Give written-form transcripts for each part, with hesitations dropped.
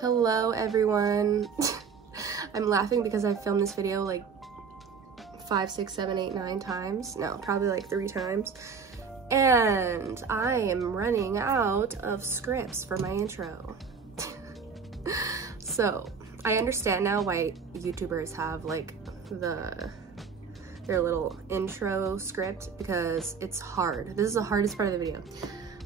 Hello everyone. I'm laughing because I filmed this video like 5, 6, 7, 8, 9 times. No, probably like 3 times. And I am running out of scripts for my intro. So I understand now why YouTubers have like their little intro script, because it's hard. This is the hardest part of the video.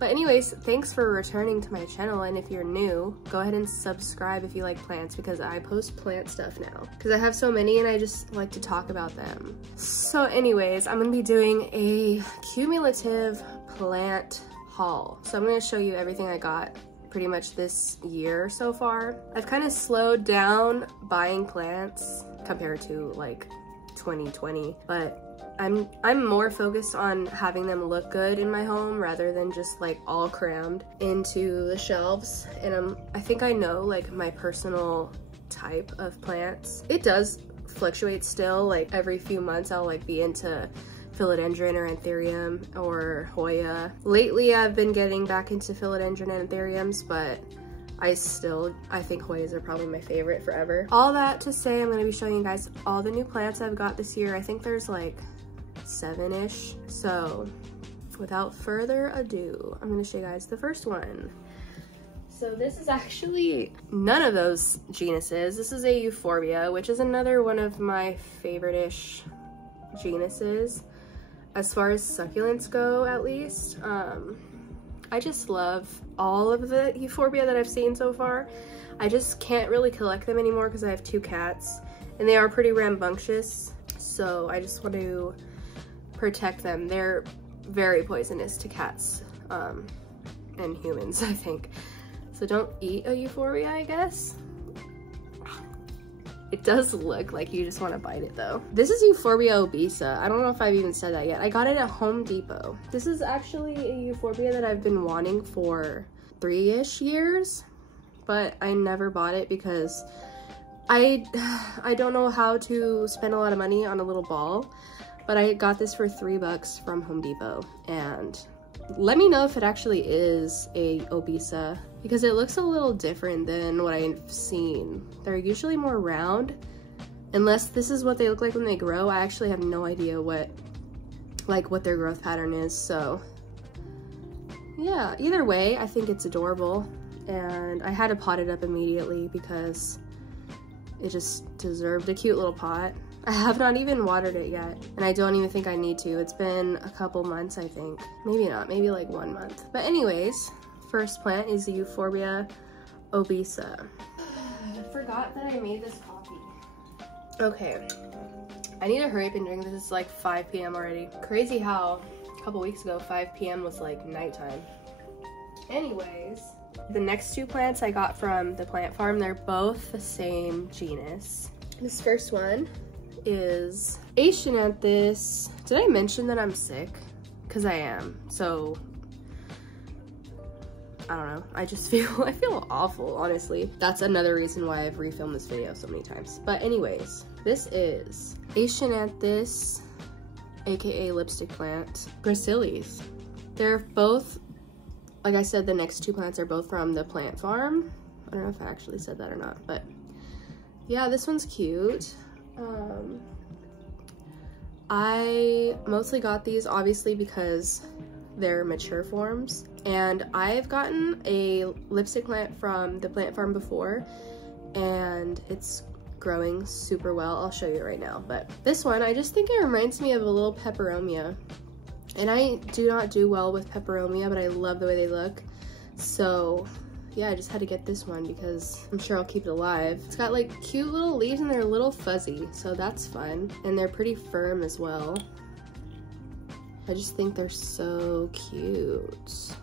But anyways, thanks for returning to my channel, and if you're new, go ahead and subscribe if you like plants, because I post plant stuff now. Because I have so many and I just like to talk about them. So anyways, I'm gonna be doing a cumulative plant haul. So I'm gonna show you everything I got pretty much this year so far. I've kind of slowed down buying plants compared to like 2020, but I'm more focused on having them look good in my home rather than just like all crammed into the shelves. And I think I know like my personal type of plants. It does fluctuate still, like every few months I'll like be into Philodendron or Anthurium or Hoya. Lately I've been getting back into Philodendron and Anthuriums, but I think Hoyas are probably my favorite forever. All that to say, I'm gonna be showing you guys all the new plants I've got this year. I think there's like 7-ish. So without further ado, I'm gonna show you guys the first one. So this is actually none of those genuses. This is a Euphorbia, which is another one of my favorite-ish genuses as far as succulents go, at least. I just love all of the Euphorbia that I've seen so far. I just can't really collect them anymore because I have 2 cats and they are pretty rambunctious, so I just want to protect them. They're very poisonous to cats and humans, I think. So don't eat a Euphorbia, I guess. It does look like you just want to bite it though. This is Euphorbia OBESA. I don't know if I've even said that yet. I got it at Home Depot. This is actually a Euphorbia that I've been wanting for 3-ish years, but I never bought it because I don't know how to spend a lot of money on a little ball. But I got this for $3 from Home Depot, and let me know if it actually is a OBESA, because it looks a little different than what I've seen. They're usually more round, unless this is what they look like when they grow. I actually have no idea what their growth pattern is, so yeah, either way, I think it's adorable, and I had to pot it up immediately because it just deserved a cute little pot. I have not even watered it yet, and I don't even think I need to. It's been a couple months, I think. Maybe not, maybe like 1 month. But anyways, first plant is the Euphorbia OBESA. I forgot that I made this coffee. Okay, I need to hurry up and drink this. It's like 5 p.m. already. Crazy how a couple weeks ago, 5 p.m. was like nighttime. Anyways, the next 2 plants I got from the plant farm, they're both the same genus. This first one is Asiananthus. Did I mention that I'm sick? Because I am. So I don't know. I feel awful, honestly. That's another reason why I've refilmed this video so many times. But anyways, this is Asiananthus, aka lipstick plant, gracilis. They're both, like I said, the next 2 plants are both from the plant farm. I don't know if I actually said that or not, but yeah, this one's cute. I mostly got these obviously because they're mature forms, and I've gotten a lipstick plant from the plant farm before, and it's growing super well. I'll show you right now, but this one, I just think it reminds me of a little peperomia, and I do not do well with peperomia, but I love the way they look. So yeah, I just had to get this one because I'm sure I'll keep it alive. It's got like cute little leaves and they're a little fuzzy, so that's fun. And they're pretty firm as well. I just think they're so cute.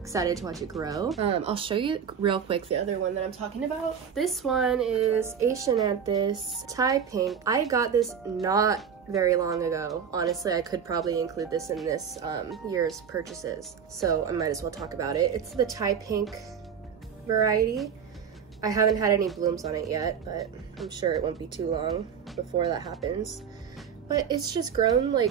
Excited to watch it grow. I'll show you real quick the other one that I'm talking about. This one is Asiananthus Thai Pink. I got this not very long ago. Honestly, I could probably include this in this year's purchases, so I might as well talk about it. It's the Thai Pink variety. I haven't had any blooms on it yet, but I'm sure it won't be too long before that happens. But it's just grown like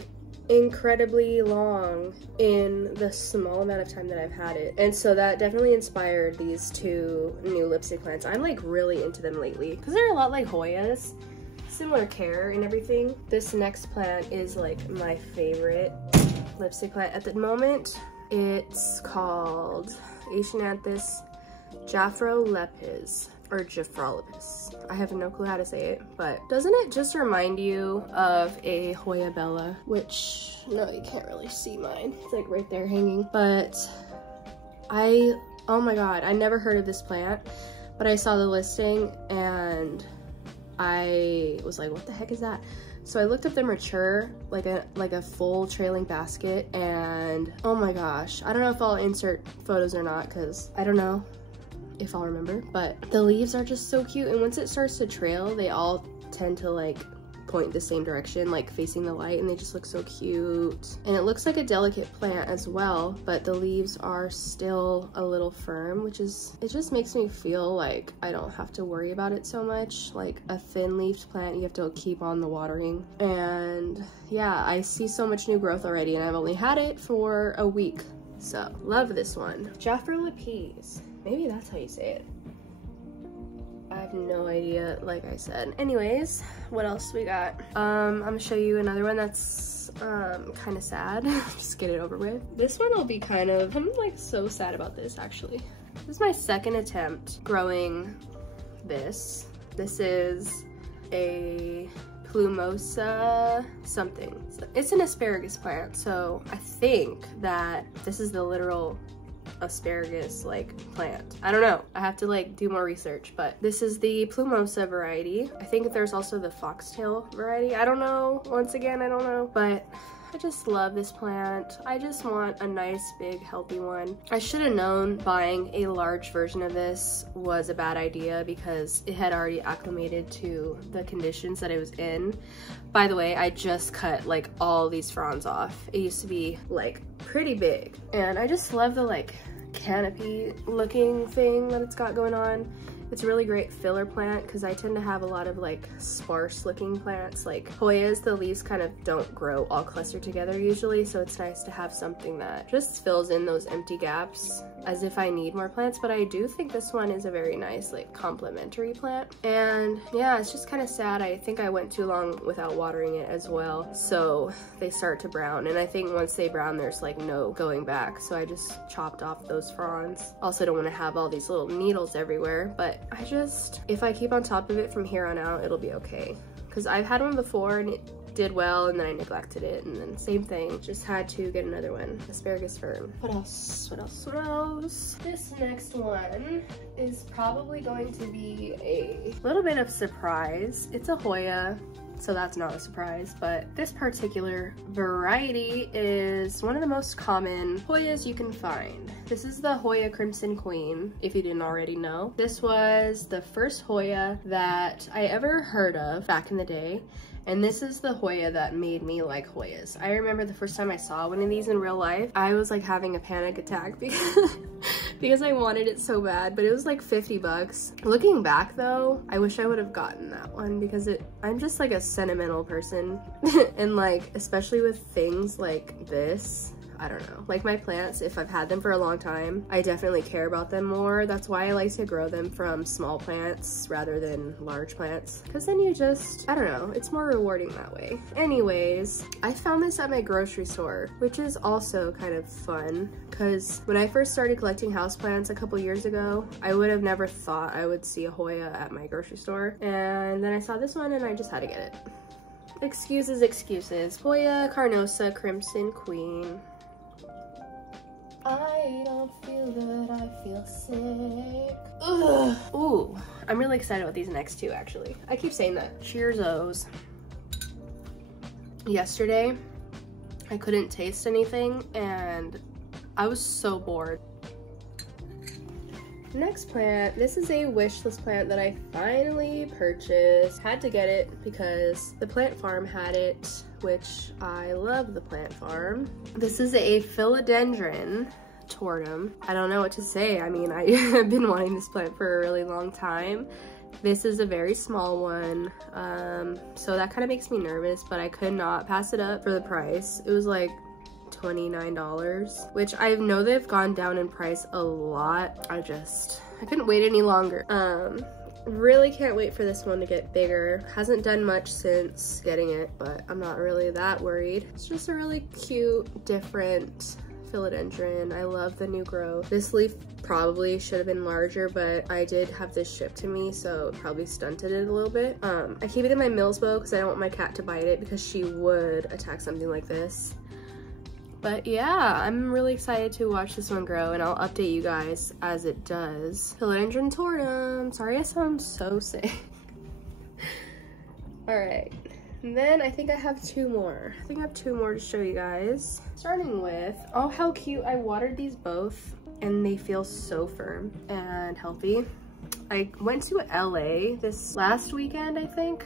incredibly long in the small amount of time that I've had it. And so that definitely inspired these two new lipstick plants. I'm like really into them lately because they're a lot like Hoyas, similar care and everything. This next plant is like my favorite lipstick plant at the moment. It's called Asiananthus japhrolepis, or Japhrolepis. I have no clue how to say it, but doesn't it just remind you of a Hoya Bella? Which, no, you can't really see mine. It's like right there hanging. But oh my god, I never heard of this plant, but I saw the listing and I was like, what the heck is that? So I looked up the mature, like a full trailing basket, and oh my gosh, I don't know if I'll insert photos or not because I don't know if I'll remember, but the leaves are just so cute, and once it starts to trail, they all tend to like point the same direction, like facing the light, and they just look so cute. And it looks like a delicate plant as well, but the leaves are still a little firm, which is, it just makes me feel like I don't have to worry about it so much. Like a thin-leafed plant, you have to keep on the watering. And yeah, I see so much new growth already, and I've only had it for a week. So love this one. Japhrolepis. Maybe that's how you say it. I have no idea, like I said. Anyways, what else we got? I'm gonna show you another one that's kind of sad. Just get it over with. This one will be kind of, I'm like so sad about this actually. This is my second attempt growing this. This is a Plumosa something. It's an asparagus plant, so I think that this is the literal asparagus like plant. I don't know, I have to like do more research, but this is the Plumosa variety. I think there's also the foxtail variety. I don't know, once again I don't know, but I just love this plant. I just want a nice big healthy one. I should have known buying a large version of this was a bad idea because it had already acclimated to the conditions that it was in. By the way, I just cut like all these fronds off. It used to be like pretty big, and I just love the like canopy looking thing that it's got going on. It's a really great filler plant because I tend to have a lot of like sparse looking plants. Like Hoyas, the leaves kind of don't grow all clustered together usually, so it's nice to have something that just fills in those empty gaps as if I need more plants. But I do think this one is a very nice like complementary plant. And yeah, it's just kind of sad. I think I went too long without watering it as well, so they start to brown, and I think once they brown there's like no going back, so I just chopped off those fronds. Also don't want to have all these little needles everywhere, but I just, if I keep on top of it from here on out, it'll be okay. Because I've had one before and it did well, and then I neglected it, and then same thing, just had to get another one. Asparagus fern. What else? What else? What else? This next one is probably going to be a little bit of surprise. It's a Hoya, so that's not a surprise, but this particular variety is one of the most common Hoyas you can find. This is the Hoya Crimson Queen, if you didn't already know. This was the first Hoya that I ever heard of back in the day, and this is the Hoya that made me like Hoyas. I remember the first time I saw one of these in real life, I was like having a panic attack because I wanted it so bad, but it was like 50 bucks. Looking back though, I wish I would have gotten that one because I'm just like a sentimental person and like, especially with things like this, I don't know, like my plants, if I've had them for a long time, I definitely care about them more. That's why I like to grow them from small plants rather than large plants, because then you just, I don't know, it's more rewarding that way. Anyways, I found this at my grocery store, which is also kind of fun, because when I first started collecting houseplants a couple years ago, I would have never thought I would see a Hoya at my grocery store, and then I saw this one and I just had to get it. Excuses, excuses. Hoya Carnosa Crimson Queen. I don't feel good, I feel sick. Ugh. Ooh, I'm really excited about these next two actually. I keep saying that. Cheers-os. Yesterday, I couldn't taste anything and I was so bored. Next plant, this is a wish list plant that I finally purchased. Had to get it because the plant farm had it, which I love the plant farm. This is a Philodendron tortum. I don't know what to say. I mean, I have been wanting this plant for a really long time. This is a very small one, so that kind of makes me nervous, but I could not pass it up for the price. It was like $29, which I know they've gone down in price a lot. I couldn't wait any longer. Really can't wait for this one to get bigger. Hasn't done much since getting it, but I'm not really that worried. It's just a really cute, different philodendron. I love the new growth. This leaf probably should have been larger, but I did have this shipped to me, so it probably stunted it a little bit. I keep it in my Mills bow because I don't want my cat to bite it because she would attack something like this. But yeah, I'm really excited to watch this one grow, and I'll update you guys as it does. Philodendron tortum. Sorry I sound so sick. All right. And then I think I have two more. I think I have two more to show you guys. Starting with, oh, how cute. I watered these both and they feel so firm and healthy. I went to LA this last weekend, I think.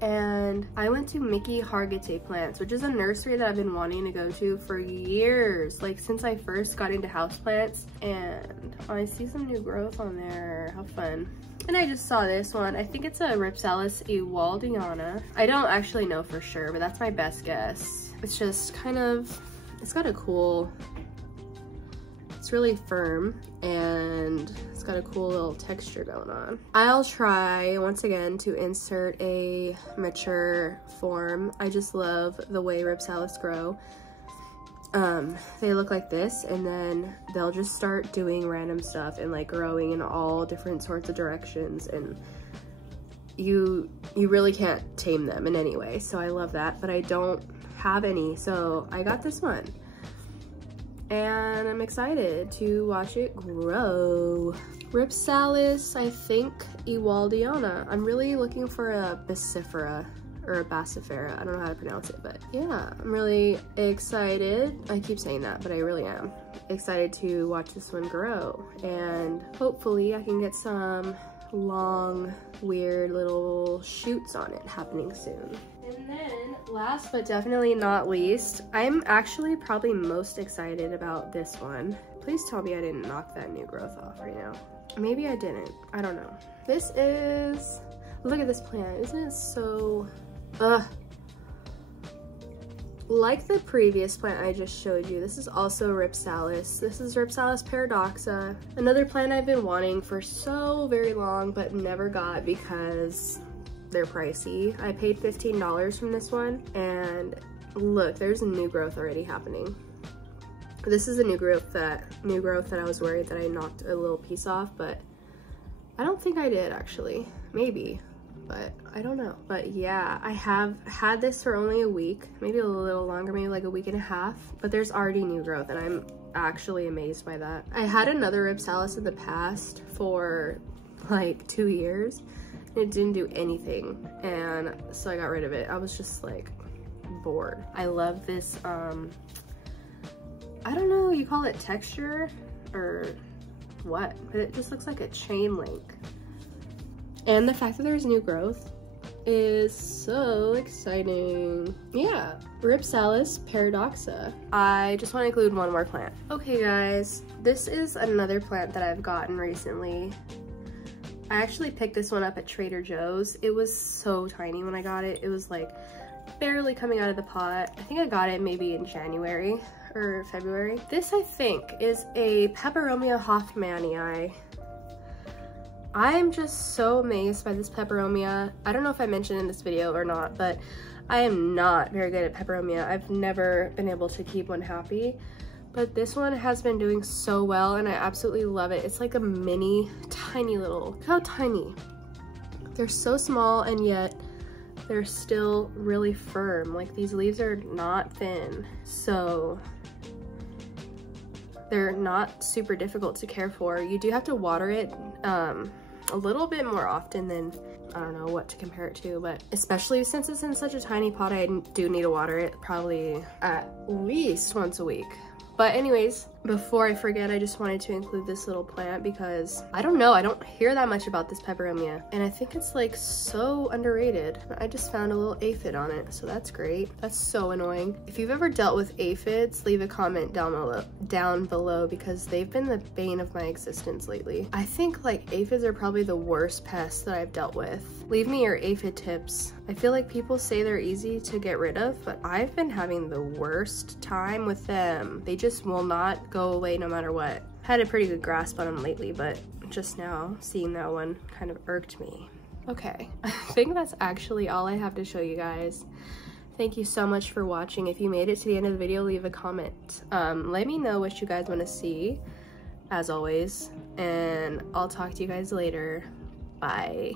And I went to Mickey Hargitay Plants, which is a nursery that I've been wanting to go to for years, like since I first got into houseplants. And I see some new growth on there. How fun. And I just saw this one. I think it's a Ripsalis ewaldiana. I don't actually know for sure, but that's my best guess. It's just kind of, it's got a cool, it's really firm and it's got a cool little texture going on. I'll try once again to insert a mature form. I just love the way Ripsalis grow. They look like this, and then they'll just start doing random stuff and like growing in all different sorts of directions, and you really can't tame them in any way. So I love that, but I don't have any, so I got this one and I'm excited to watch it grow. Ripsalis, I think ewaldiana. I'm really looking for a Bacifera or a Bacifera. I don't know how to pronounce it, but yeah, I'm really excited. I keep saying that, but I really am excited to watch this one grow, and hopefully I can get some long, weird little shoots on it happening soon. And then last but definitely not least, I'm actually probably most excited about this one. Please tell me I didn't knock that new growth off right now. Maybe I didn't, I don't know. This is, look at this plant, isn't it so, like the previous plant I just showed you, this is also Ripsalis. This is Ripsalis paradoxa, another plant I've been wanting for so very long but never got because they're pricey. I paid $15 from this one, and look, there's a new growth already happening. This is a new growth that I was worried that I knocked a little piece off, but I don't think I did actually. Maybe, but I don't know. But yeah, I have had this for only a week, maybe a little longer, maybe like a week and a half, but there's already new growth and I'm actually amazed by that. I had another Ripsalis in the past for like 2 years. It didn't do anything, and so I got rid of it. I was just like bored. I love this, I don't know, you call it texture or what, but it just looks like a chain link. And the fact that there's new growth is so exciting. Yeah, Ripsalis paradoxa. I just want to include one more plant. Okay guys, this is another plant that I've gotten recently. I actually picked this one up at Trader Joe's. It was so tiny when I got it. It was like barely coming out of the pot. I think I got it maybe in January or February. This, I think, is a Peperomia hoffmanii. I'm just so amazed by this Peperomia. I don't know if I mentioned in this video or not, but I am not very good at Peperomia. I've never been able to keep one happy, but this one has been doing so well and I absolutely love it. It's like a mini, tiny little, look how tiny. They're so small and yet they're still really firm. Like these leaves are not thin, so they're not super difficult to care for. You do have to water it a little bit more often than, I don't know what to compare it to, but especially since it's in such a tiny pot, I do need to water it probably at least once a week. But anyways, Before I forget, I just wanted to include this little plant because I don't know, I don't hear that much about this peperomia, and I think it's like so underrated. I just found a little aphid on it, so that's great. That's so annoying. If you've ever dealt with aphids, leave a comment down below because they've been the bane of my existence lately. I think like aphids are probably the worst pests that I've dealt with. Leave me your aphid tips. I feel like people say they're easy to get rid of, but I've been having the worst time with them. They just will not go away no matter what. Had a pretty good grasp on them lately, but just now seeing that one kind of irked me. Okay, I think that's actually all I have to show you guys. Thank you so much for watching. If you made it to the end of the video, leave a comment. Let me know what you guys want to see, as always, and I'll talk to you guys later. Bye.